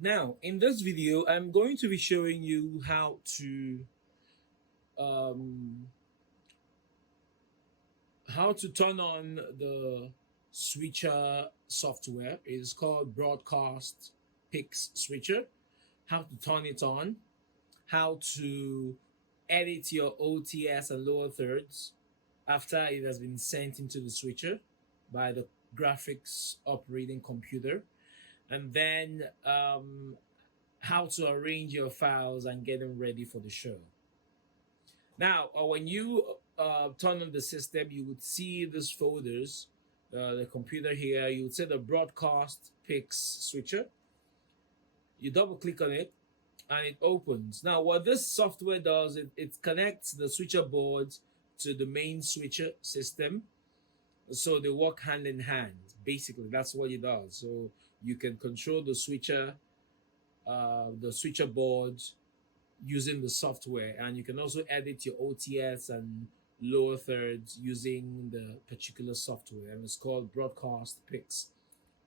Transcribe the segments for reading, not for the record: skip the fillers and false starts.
Now, in this video, I'm going to be showing you um, how to turn on the switcher software. It is called Broadcast Pix Switcher. How to turn it on, how to edit your OTS and lower thirds after it has been sent into the switcher by the graphics operating computer, and then how to arrange your files and get them ready for the show. Now, when you turn on the system, you would see these folders, the computer here. You would see the broadcast pix switcher. You double click on it and it opens. Now, what this software does, it connects the switcher board to the main switcher system. So they work hand in hand. Basically, that's what it does. So you can control the switcher board using the software, and you can also edit your OTS and lower thirds using the particular software, and it's called Broadcast Pix.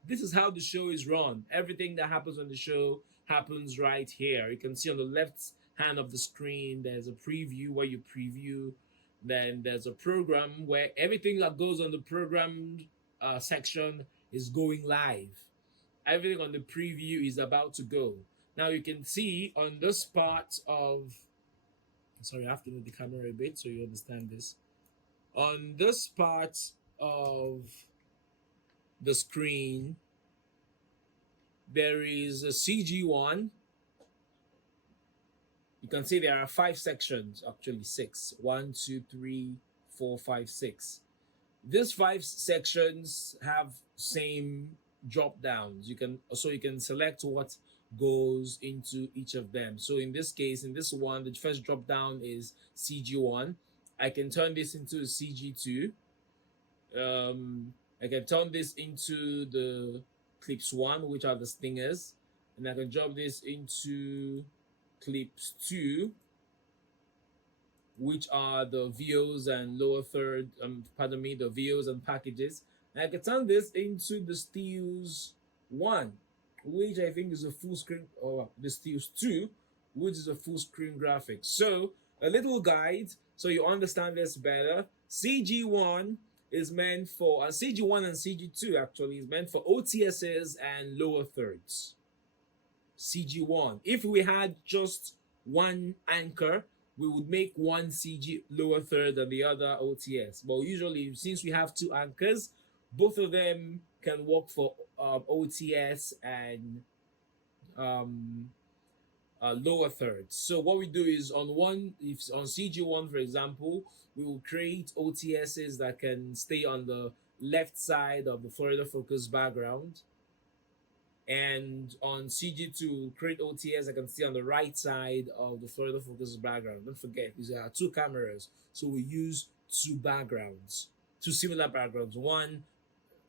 This is how the show is run. Everything that happens on the show happens right here. You can see on the left hand of the screen there's a preview where you preview. Then there's a program where everything that goes on the program section is going live. Everything on the preview is about to go. Now you can see on this part of, sorry, I have to move the camera a bit so you understand this. On this part of the screen, there is a CG1. You can see there are 5 sections, actually 6. 1, 2, 3, 4, 5, 6. These 5 sections have same drop downs. You can select what goes into each of them. So in this case, in this one, the first drop down is CG1. I can turn this into CG2. I can turn this into the clips 1, which are the stingers, and I can drop this into clips 2, which are the VOs and lower third, the VOs and packages. And I can turn this into the steels 1, which I think is a full screen, or the steels 2, which is a full screen graphic. So a little guide so you understand this better. CG1 is meant for, CG1 and CG2 actually is meant for OTSs and lower thirds. CG1. If we had just one anchor, we would make one CG lower third and the other OTS. But usually, since we have 2 anchors, both of them can work for OTS and lower thirds. So what we do is on CG1, for example, we will create OTSs that can stay on the left side of the Florida Focus background. And on CG2, we'll create OTS that can stay on the right side of the Florida Focus background. Don't forget, these are 2 cameras. So we use 2 backgrounds, 2 similar backgrounds. One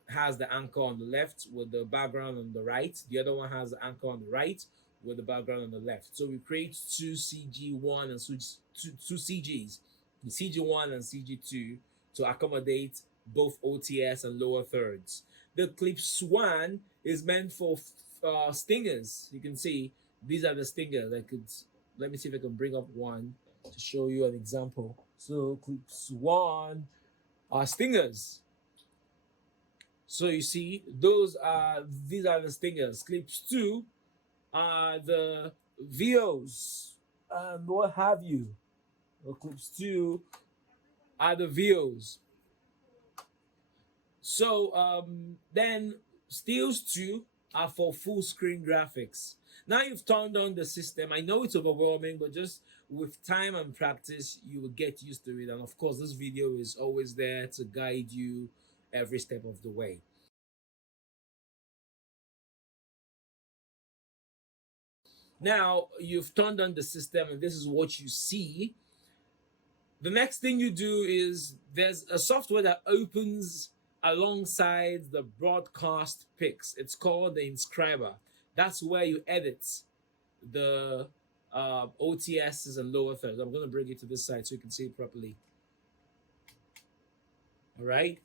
has the anchor on the left with the background on the right. The other one has the anchor on the right with the background on the left. So we create 2 CG1 and 2 CGs, the CG1 and CG2, to accommodate both OTS and lower thirds. The clips 1 is meant for stingers. You can see these are the stingers. Let me see if I can bring up one to show you an example. So clips 1 are stingers. So you see, these are the stingers. Clips 2 are the VOs and what have you. Clips 2 are the VOs. So then steels 2 are for full screen graphics. Now you've turned on the system. I know it's overwhelming, but just with time and practice, you will get used to it. And of course, this video is always there to guide you every step of the way. Now you've turned on the system and this is what you see. The next thing you do is there's a software that opens alongside the broadcast pix. It's called the inscriber. That's where you edit the OTSs and lower thirds. I'm going to bring it to this side so you can see it properly. All right.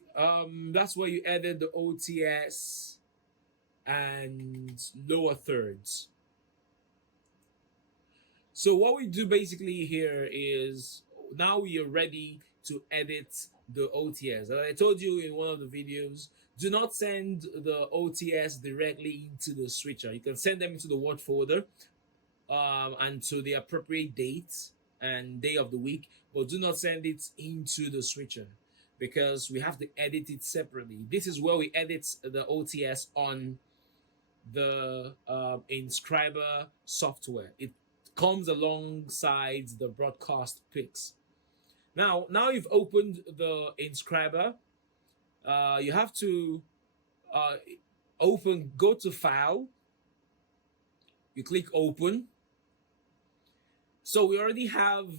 That's where you edit the OTS and lower thirds. So what we do basically here is now we are ready to edit the OTS. As I told you in one of the videos, do not send the OTS directly into the switcher. You can send them into the watch folder and to the appropriate date and day of the week, but do not send it into the switcher because we have to edit it separately. This is where we edit the OTS on the inscriber software. It comes alongside the broadcast pics. Now you've opened the inscriber. You have to uh, go to File. You click Open. So we already have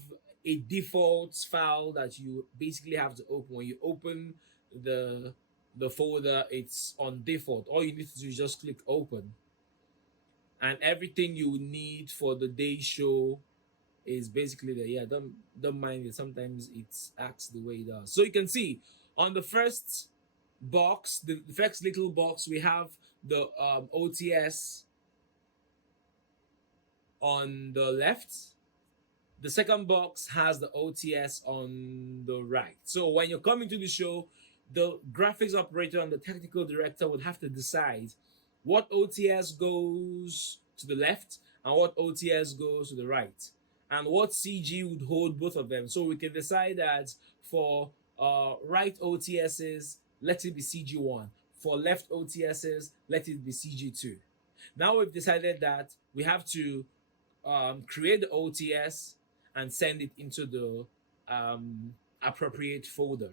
a default file that you basically have to open. When you open the folder, it's on default. All you need to do is just click Open, and everything you need for the day show is basically there. Yeah, don't mind it. Sometimes it acts the way it does. So you can see on the first box, the first little box, we have the OTS on the left. The second box has the OTS on the right. So when you're coming to the show, the graphics operator and the technical director would have to decide what OTS goes to the left and what OTS goes to the right, and what CG would hold both of them. So we can decide that for right OTSs, let it be CG1. For left OTSs, let it be CG2. Now we've decided that we have to create the OTS and send it into the appropriate folder.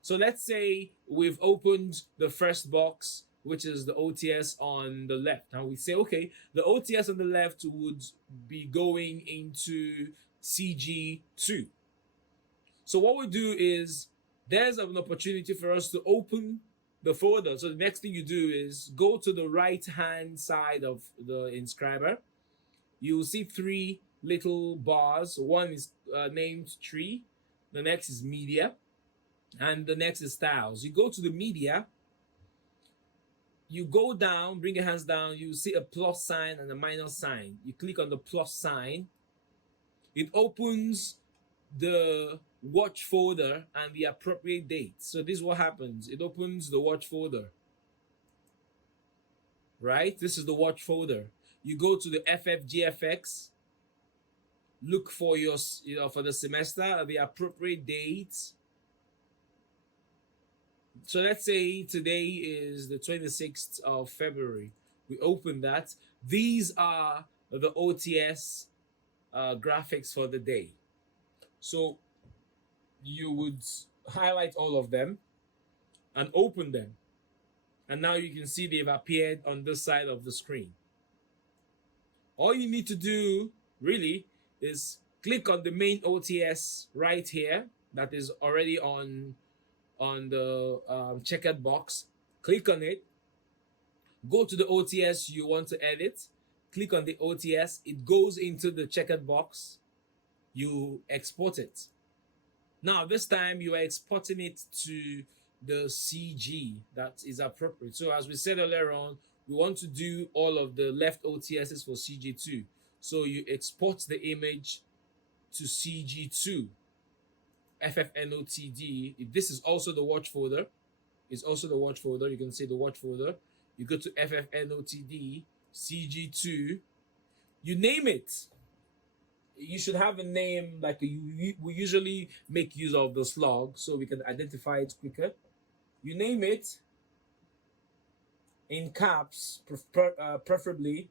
So let's say we've opened the first box, which is the OTS on the left. And we say, okay, the OTS on the left would be going into CG2. So what we do is there's an opportunity for us to open the folder. So the next thing you do is go to the right hand side of the inscriber. You will see three little bars. One is named Tree, the next is Media, and the next is Styles. You go to the Media, you go down, bring your hands down, you see a plus sign and a minus sign. You click on the plus sign. It opens the watch folder and the appropriate date. So this is what happens. It opens the watch folder. Right? This is the watch folder. You go to the FFGFX, look for your, for the semester, the appropriate date. So let's say today is the 26th of February. We open that. These are the OTS graphics for the day. So you would highlight all of them and open them. And now you can see they've appeared on this side of the screen. All you need to do really is click on the main OTS right here that is already on the checkered box. Click on it. Go to the OTS you want to edit. Click on the OTS. It goes into the checkered box. You export it. Now this time you are exporting it to the CG that is appropriate. So as we said earlier on, we want to do all of the left OTSs for CG2. So you export the image to CG2, FFNOTD. This is also the watch folder. It's also the watch folder. You can see the watch folder. You go to FFNOTD, CG2. You name it. You should have a name like we usually make use of the slug so we can identify it quicker. You name it in caps, preferably.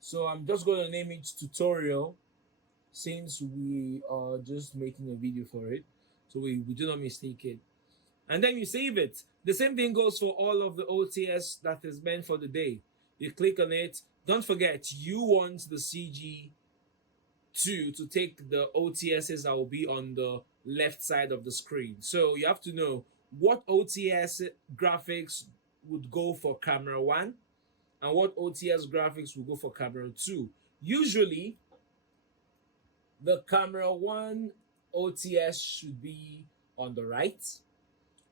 So I'm just going to name it tutorial since we are just making a video for it. So we do not mistake it. And then you save it. The same thing goes for all of the OTS that is meant for the day. You click on it. Don't forget, you want the CG2 to take the OTSs that will be on the left side of the screen. So you have to know what OTS graphics would go for camera 1 and what OTS graphics will go for camera 2. Usually, the camera 1 OTS should be on the right,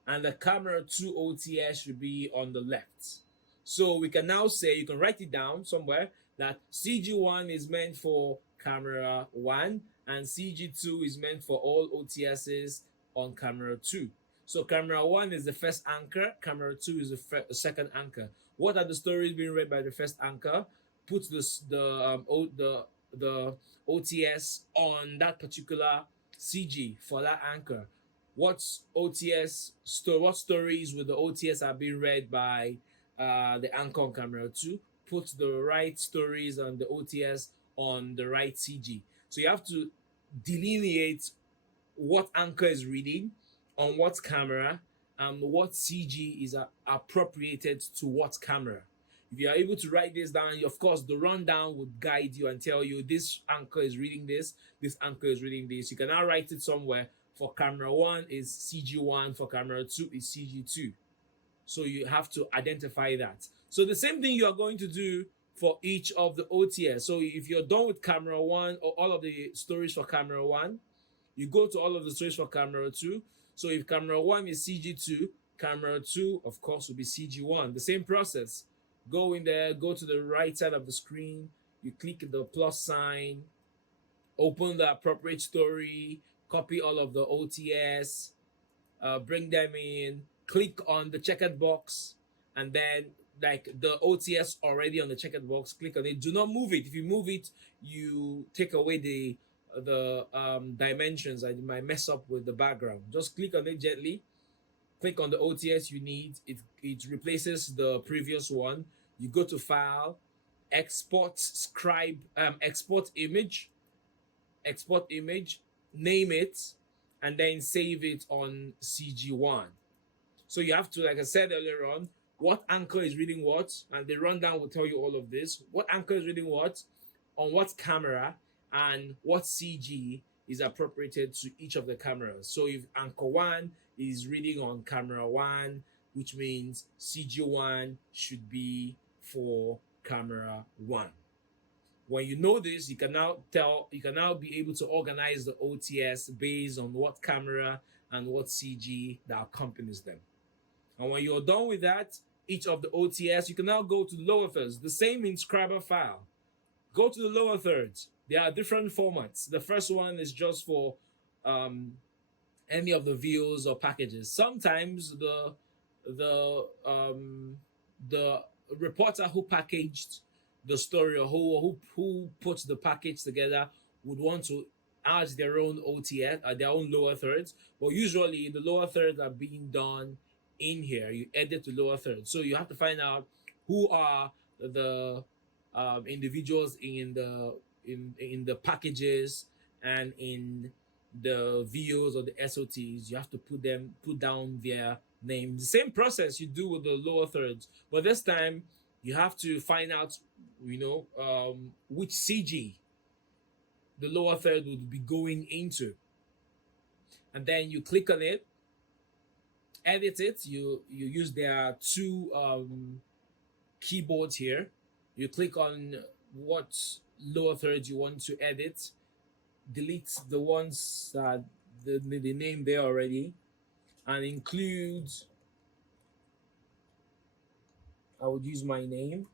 and the camera 2 OTS should be on the left. So we can now say, you can write it down somewhere, that CG1 is meant for camera 1 and CG2 is meant for all OTSs on camera 2. So camera 1 is the first anchor, camera 2 is the second anchor. What are the stories being read by the first anchor? Put the OTS on that particular CG for that anchor. What stories with the OTS are being read by the anchor on camera 2? Put the right stories on the OTS on the right CG. So you have to delineate what anchor is reading on what camera and what CG is appropriated to what camera. If you are able to write this down, of course, the rundown would guide you and tell you this anchor is reading this anchor is reading this. You can now write it somewhere. For camera 1 is CG1, for camera 2 is CG2. So you have to identify that. So the same thing you are going to do for each of the OTS. So if you're done with camera 1 or all of the stories for camera 1, you go to all of the stories for camera 2. So if camera 1 is CG2, camera 2, of course, will be CG1. The same process. Go in there, go to the right side of the screen, you click the plus sign, open the appropriate story, copy all of the OTS, bring them in, click on the checkered box, and then like the OTS already on the checkered box, click on it. Do not move it. If you move it, you take away the dimensions and you might mess up with the background. Just click on it gently. Click on the OTS you need. It replaces the previous one. You go to File, Export Scribe, Export Image, name it, and then save it on CG1. So you have to, like I said earlier on, what anchor is reading what, and the rundown will tell you all of this. What anchor is reading what, on what camera, and what CG is appropriated to each of the cameras. So if anchor 1 is reading on camera 1, which means CG1 should be for camera 1. When you know this, you can now be able to organize the OTS based on what camera and what CG that accompanies them. And when you're done with that, each of the OTS, you can now go to the lower thirds. The same in Scriber file. Go to the lower thirds. There are different formats. The first one is just for any of the views or packages. Sometimes the reporter who packaged the story or who puts the package together would want to add their own OTS, their own lower thirds. But usually the lower thirds are being done in here. You edit the lower thirds. So you have to find out who are the individuals in the packages and in the VOs or the SOTs. You have to put down their names. The same process you do with the lower thirds, but this time you have to find out, which CG the lower third would be going into, and then you click on it, edit it. You use their two keyboards here. You click on what lower thirds you want to edit, delete the ones that the name there already, and include, I would use my name.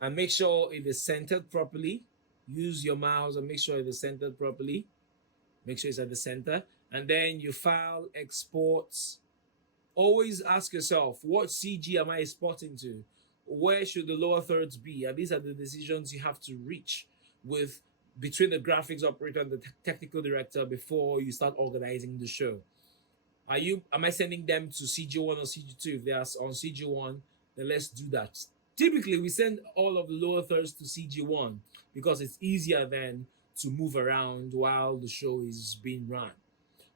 And make sure it is centered properly. Use your mouse and make sure it is centered properly. Make sure it's at the center. And then you file, exports. Always ask yourself, what CG am I exporting to? Where should the lower thirds be? And these are the decisions you have to reach between the graphics operator and the technical director before you start organizing the show. Am I sending them to CG1 or CG2? If they are on CG1, then let's do that. Typically, we send all of the lower thirds to CG1 because it's easier then to move around while the show is being run.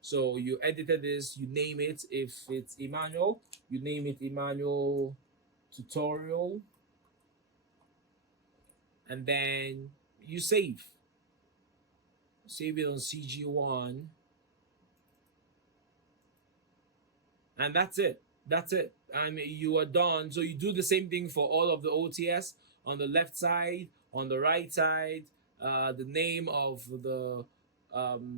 So you edited this, you name it. If it's Emmanuel, you name it Emmanuel Tutorial. And then you save. Save it on CG1. And that's it. And you are done. So you do the same thing for all of the OTS on the left side, on the right side, the name of the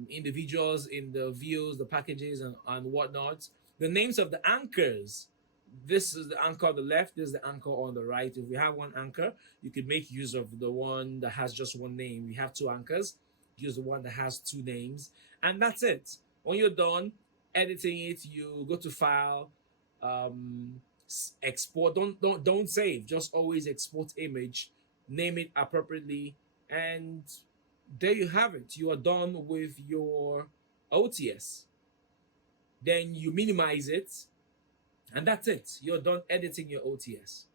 individuals in the views, the packages, and whatnot. The names of the anchors. This is the anchor on the left. This is the anchor on the right. If we have one anchor, you can make use of the one that has just one name. We have two anchors. Use the one that has two names, and that's it. When you're done editing it, you go to File, export. Don't save. Just always export image, name it appropriately, and there you have it. You are done with your OTS. Then you minimize it, and that's it. You're done editing your OTS.